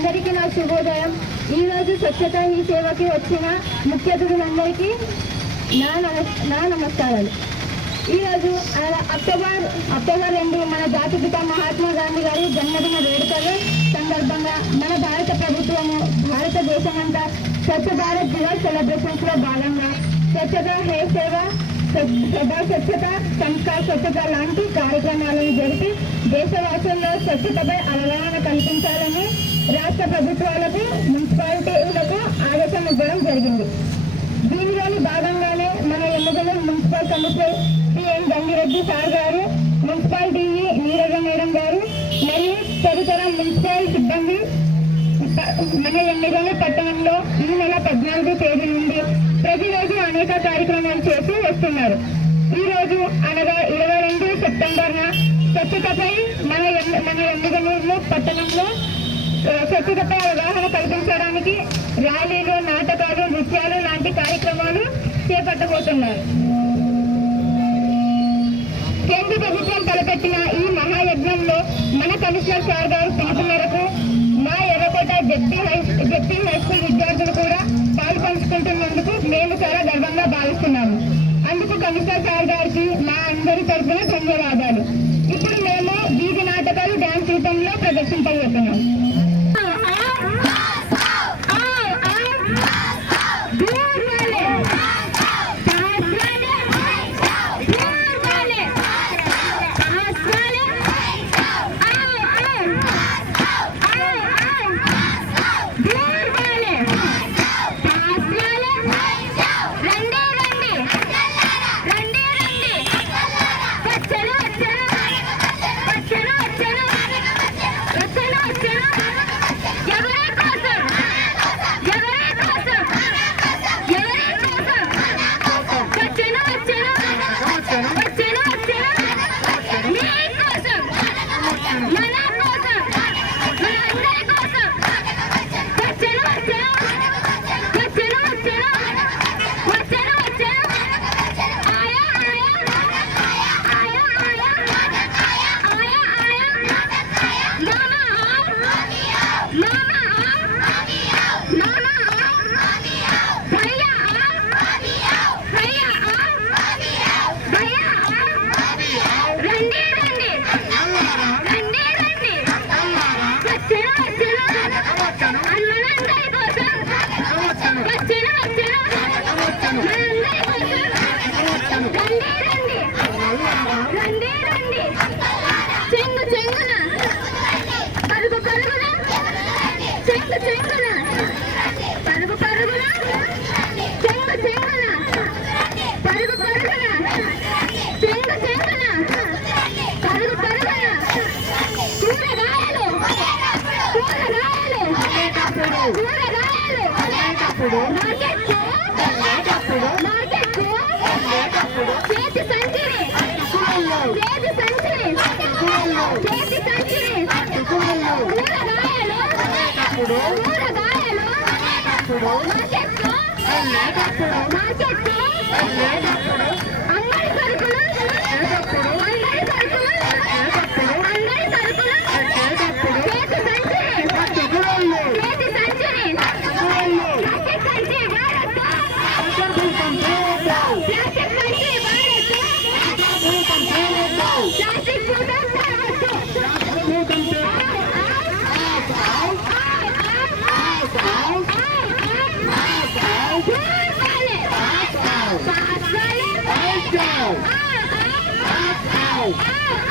అందరికీ నా శుభోదయం. ఈరోజు స్వచ్ఛత ఈ సేవకి వచ్చిన ముఖ్య అతిథులందరికీ నా నమస్కారాలు. ఈరోజు అక్టోబర్ 2 మన జాతిపిత మహాత్మా గాంధీ గారి జన్మదిన వేడుకల సందర్భంగా మన భారత ప్రభుత్వము భారతదేశమంతా స్వచ్ఛ భారత్ దివస్ సెలబ్రేషన్స్ లో భాగంగా స్వచ్ఛత హే సేవ, సదా స్వచ్ఛత, సంస్కార్ స్వచ్ఛత లాంటి కార్యక్రమాలను జరిపి దేశవాసుల్లో స్వచ్ఛతపై అవగాహన కల్పించాలని రాష్ట్ర ప్రభుత్వాలకు, మున్సిపాలిటీలకు ఆదేశం ఇవ్వడం జరిగింది. దీనిలోని భాగంగానే మన MLA municipal commissioner Shri Gangireddy sir గారు, మున్సిపల్ డిఈ నీరజ మేడం గారు మరియు తదితర మున్సిపల్ సిబ్బంది మన ఎమ్మెల్యే పట్టణంలో ఈ నెల 14వ తేదీ నుండి ప్రతిరోజు అనేక కార్యక్రమాలు చేసి వస్తున్నారు. ఈ రోజు అనగా 22 సెప్టెంబర్న స్వచ్ఛతపై మన ఎమ్మెల్యే పట్టణంలో స్వచ్ఛతపై అవగాహన కల్పించడానికి ర్యాలీలు, నాటకాలు, నృత్యాలు లాంటి కార్యక్రమాలు చేపట్టబోతున్నారు. కేంద్ర ప్రభుత్వం తలపెట్టిన ఈ మహాయజ్ఞంలో మన కమిషనర్ సార్ గారు పిలుపు మేరకు మా ఎర్రకోట జెడ్పీ హై స్కూల్ విద్యార్థులు కూడా పాలు పంచుకుంటున్నందుకు మేము చాలా గర్వంగా భావిస్తున్నాము. అందుకు కమిషనర్ సార్ గారికి మా అందరి తరఫున ధన్యవాదాలు. ఇప్పుడు మేము వీధి నాటకాలు, డ్యాన్స్ రూపంలో ప్రదర్శించబోతున్నాం. Ow!